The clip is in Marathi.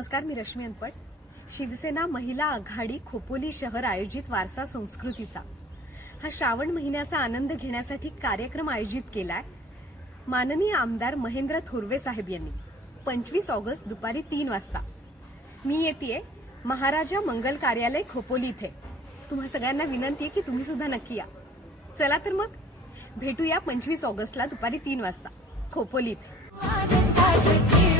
नमस्कार मी रश्मी अनपट. शिवसेना महिला आघाडी खोपोली शहर आयोजित वारसा संस्कृतीचा. हा श्रावण महिन्याचा आनंद घेण्यासाठी कार्यक्रम आयोजित केलाय माननीय आमदार महेंद्र थोरवे साहेब यांनी. पंचवीस ऑगस्ट दुपारी तीन वाजता. मी येते महाराजा मंगल कार्यालय खोपोली इथे. तुम्हा सगळ्यांना विनंती आहे की तुम्ही सुद्धा नक्की या. चला तर मग भेटूया पंचवीस ऑगस्टला दुपारी तीन वाजता. खोपोली इथे.